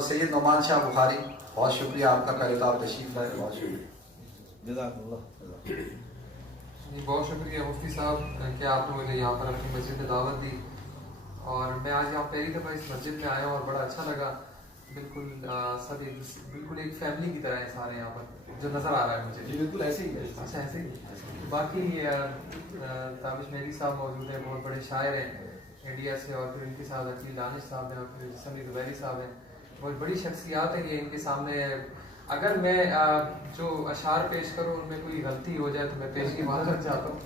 سید نعمان شاہ بخاری، بہت شکریہ آپ کا، پہلے تو آپ تشریف لائے، بہت شکریہ، جزاک اللہ۔ جی بہت شکریہ مفتی صاحب کہ آپ نے مجھے یہاں پر اپنی مسجد میں دعوت دی، اور میں آج یہاں پہلی دفعہ اس مسجد میں آیا ہوں اور بڑا اچھا لگا، بالکل سب بالکل ایک فیملی کی طرح ہیں سارے یہاں پر جو نظر آ رہا ہے مجھے۔ جی بالکل ایسے ہی ہے۔ اچھا ایسے ہی۔ باقی تابش میری صاحب موجود ہیں، بہت بڑے شاعر ہیں انڈیا سے، اور پھر ان کے ساتھ عقیل دانش صاحب ہیں، اور پھر سمی زبیری صاحب ہیں، بہت بڑی شخصیات ہیں یہ، ان کے سامنے اگر میں جو اشعار پیش کروں ان میں کوئی غلطی ہو جائے تو میں پیش کی معذرت چاہتا ہوں،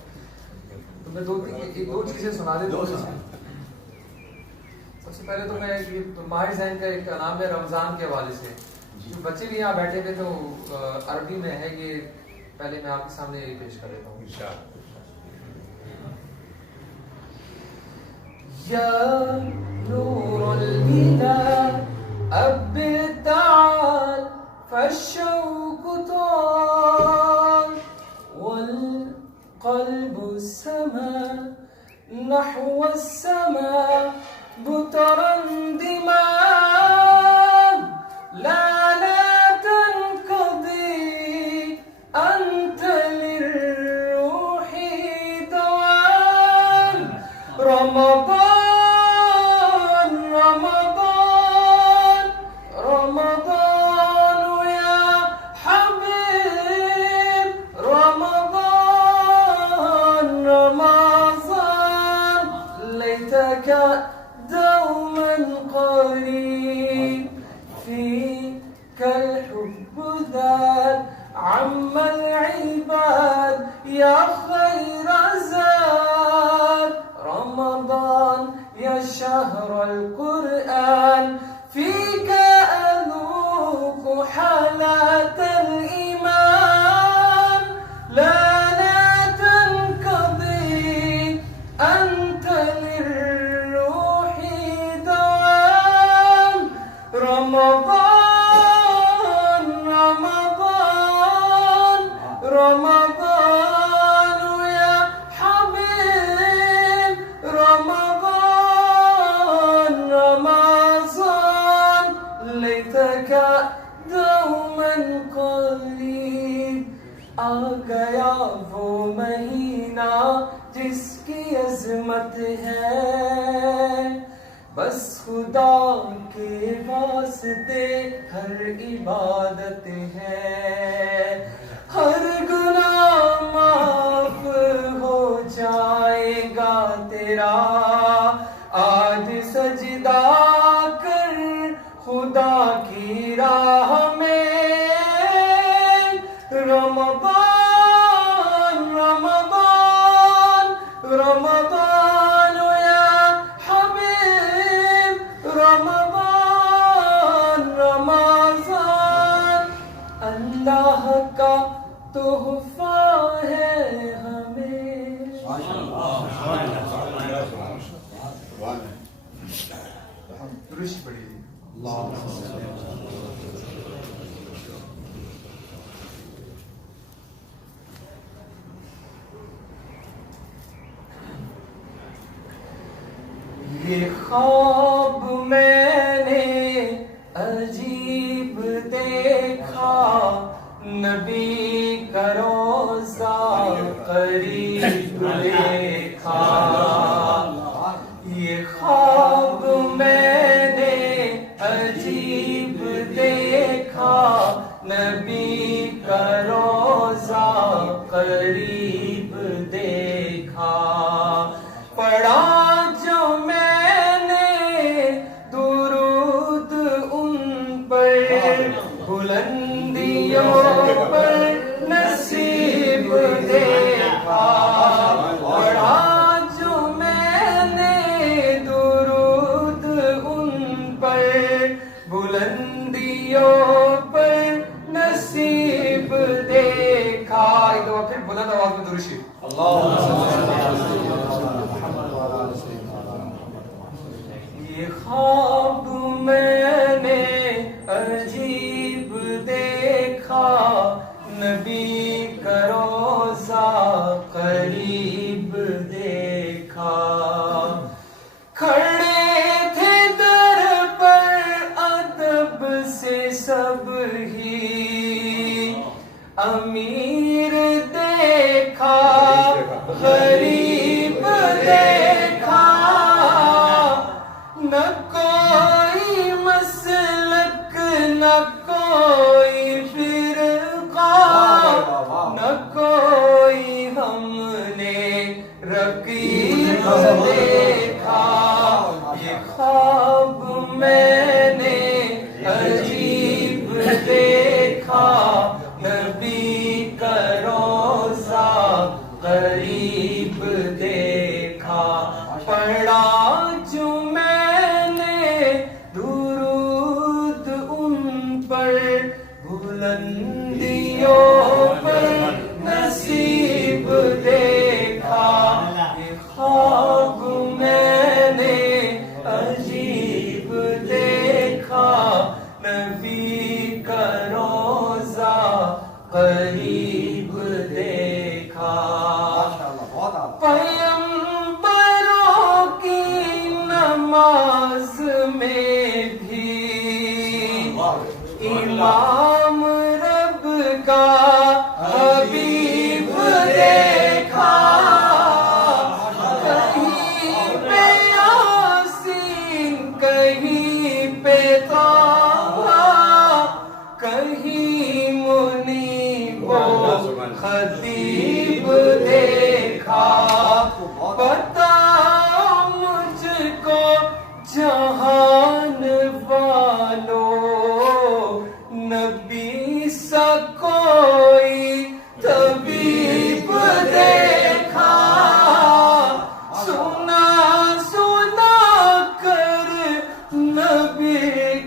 تو میں دو چیزیں سنا دیتا ہوں۔ سب سے پہلے تو میں ماہر ذہن کا ایک نام ہے رمضان کے حوالے سے، جو بچے بھی یہاں بیٹھے تھے تو عربی میں ہے، یہ پہلے میں آپ کے سامنے یہ پیش کر دیتا ہوں۔ یا نور الہدى ابر تعال فالشوق طال والقلب سما نحو السماء مترندما لا تنقضي أنت للروح دوام رمضان رمضان يا حبيب رمضان ليتك دوما قريب فيك الحب ذات عم العباد يا خير زاد رمضان يا شهر القرآن فيك أذوق حالات الإيمان لا تنقضي أنت للروح دوام رمضان يا حبيب رمضان ليتك دوما قريب آ گیا وہ مہینہ جس کی عظمت ہے بس خدا کے واسطے ہر عبادت ہے ہر گناہ معاف ہو جائے گا تیرا آج سجدہ کر خدا کی راہ میں رمضان یا حبیب رمضان اللہ کا تحفہ ہے ہمیں۔ درست پڑھیے۔ یہ خواب میں نے عجیب دیکھا نبی کا روضہ قریب دیکھا یہ خواب میں نے عجیب دیکھا نبی کا روضہ قریب دیکھا پڑھا جو میں نے درود ان پر بلندیوں پر نصیب دیکھا پڑھا جو میں نے درود ان پر بلندیوں پر نصیب دیکھا ایک دفعہ پھر بلند آواز میں درود شریف یہ خواب میں نے عجیب دیکھا نبی کا روضہ قریب دیکھا کھڑے تھے در پر ادب سے سب ہی امیر دیکھا غریب دیکھا نہ کوئی مسلک نہ کوئی فرقہ نہ کوئی ہم نے رقیب دیکھا یہ خواب میں نے عجیب دیکھا نبی کا روضہ قریب دیکھا پڑھا جو میں نے درود ان پر بلندیوں پر نصیب دیکھا یہ خواب میں نے عجیب دیکھا نبی کا روضہ قریب دیکھا پیغمبروں کی نماز میں بھی امام رب کا حبیب دیکھا کہیں پہ یاسین کہیں پہ طٰہٰ کہیں منیب و خطیب دیکھا بتا مجھ کو جہان والوں نبی سا کوئی طبیب دیکھا سنا سنا کر نبی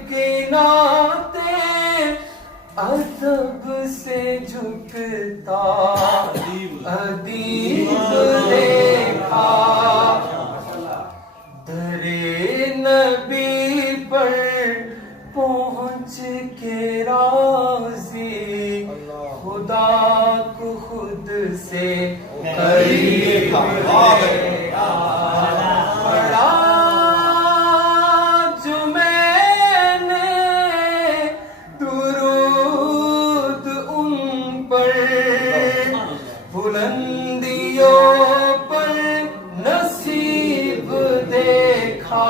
کی نعتیں ادب سے جھکتا ادیب دیکھا درے نبی پر پہنچ کے راضی خدا کو خود سے قریب دیکھا پڑھا جو میں نے درود ان پر بلندیوں پر نصیب دیکھا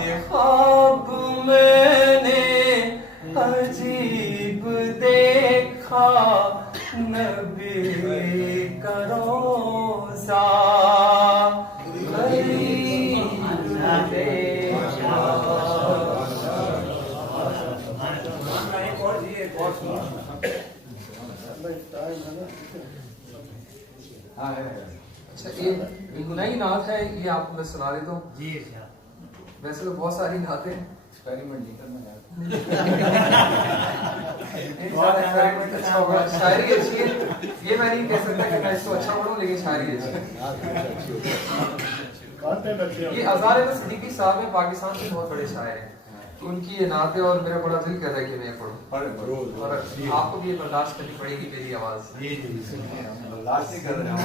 یہ خواب میں نے عجیب دیکھا نبی کا روضہ قریب دیکھا اچھا یہ گناہی نعت ہے یہ آپ کو میں سنا دیتا ہوں جی ویسے تو بہت ساری نعتیں ایکسپیریمنٹ نہیں کرنا یار شاعری اچھی ہے یہ میں نہیں کہہ سکتا کہ میں اس کو اچھا پڑھوں لیکن شاعری اچھی ہے یہ ہزار احمد صدیقی صاحب ہیں پاکستان کے بہت بڑے شاعر ہیں ان کی یہ نعتیں اور میرا بڑا دل کہتا ہے کہ میں یہ پڑھوں اور آپ کو بھی یہ برداشت کرنی پڑے گی میری آواز برداشت نہیں کر رہے ہیں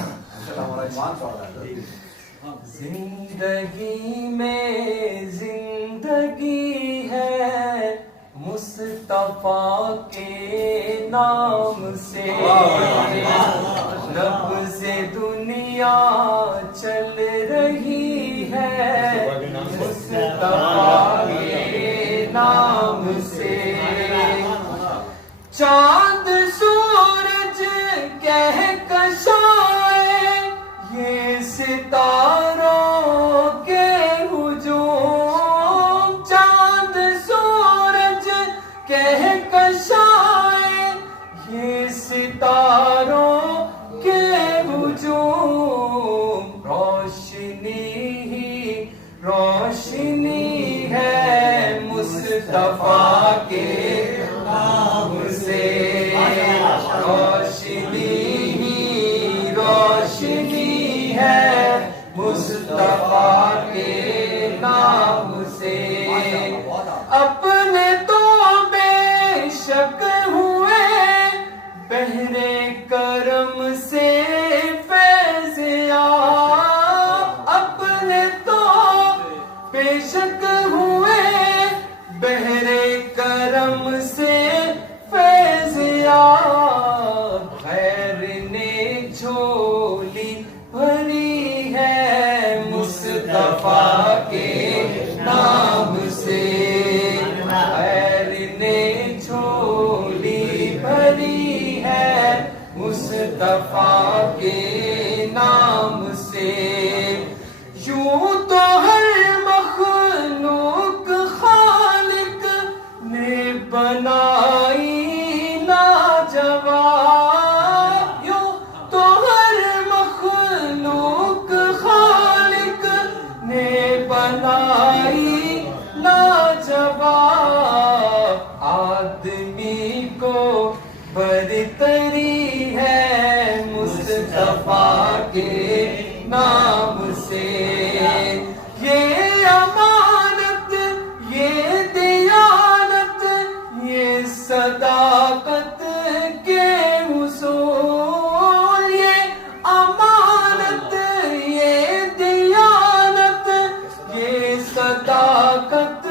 ہمارا ایمان سوال ہے زندگی میں زندگی ہے مصطفیٰ کے نام سے رب سے دنیا چل رہی ہے مصطفیٰ کے نام سے چاند سورج کہکشائیں یہ ستاروں کے ہجوم چاند سورج کہکشائیں یہ ستاروں کے ہجوم روشنی ہی روشنی ہے مصطفیٰ کے نام سے روشنی ہی روشنی ہے مصطفیٰ کے نام سے اپنے تو بے شک ہوئے بہرے کرم سے فیض اپنے تو بے شک ہوئے بہرے کرم سے فیض یاب خیر نے جھولی بھری ہے مصطفیٰ کے نام سے خیر نے جھولی بھری ہے مصطفیٰ کے نام سے یوں تو ہر مخلوق خالق نے بنائی لاجواب یوں تو ہر مخلوق خالق نے بنائی لاجواب آدمی کو برتری ہے مصطفیٰ کے نام سے یہ امانت یہ دیانت یہ صداقت کے اصول یہ امانت یہ دیانت یہ صداقت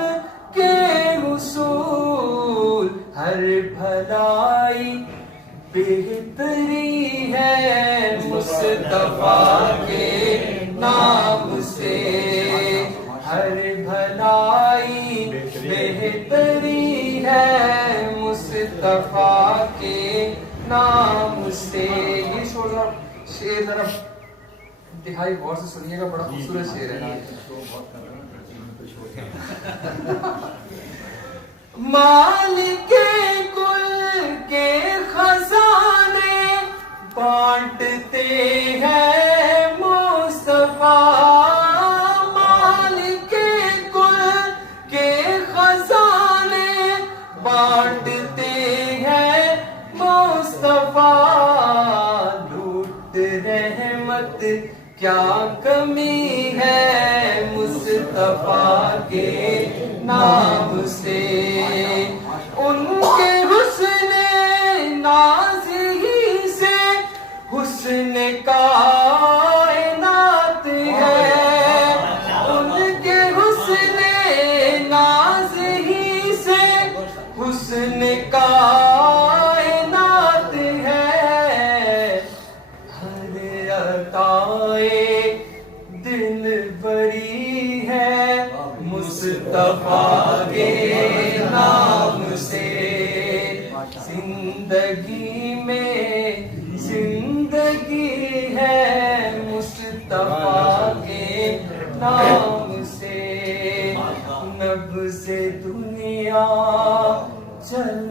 کے اصول ہر بھلائی بہتری ہے مصطفیٰ کے نام سے ہر بھلائی بہتری ہے مصطفیٰ کے نام سے یہ شعر ذرا انتہائی غور سے سنیے گا بڑا خوبصورت شعر ہے مالک کل کے خزانے بانٹتے ہیں مصطفیٰ مالک کل کے خزانے بانٹتے ہیں مصطفیٰ لوٹ رحمت کیا کمی ہے مصطفیٰ کے نام سے ان کے حسن ناز ہی سے حسن کائنات ہے ان کے حسن ناز ہی سے حسن کائنات ہے ہر عطائے دل بری ہے مصطفیٰ کے نام سے زندگی میں زندگی ہے مصطفیٰ کے نام سے نبض دنیا چل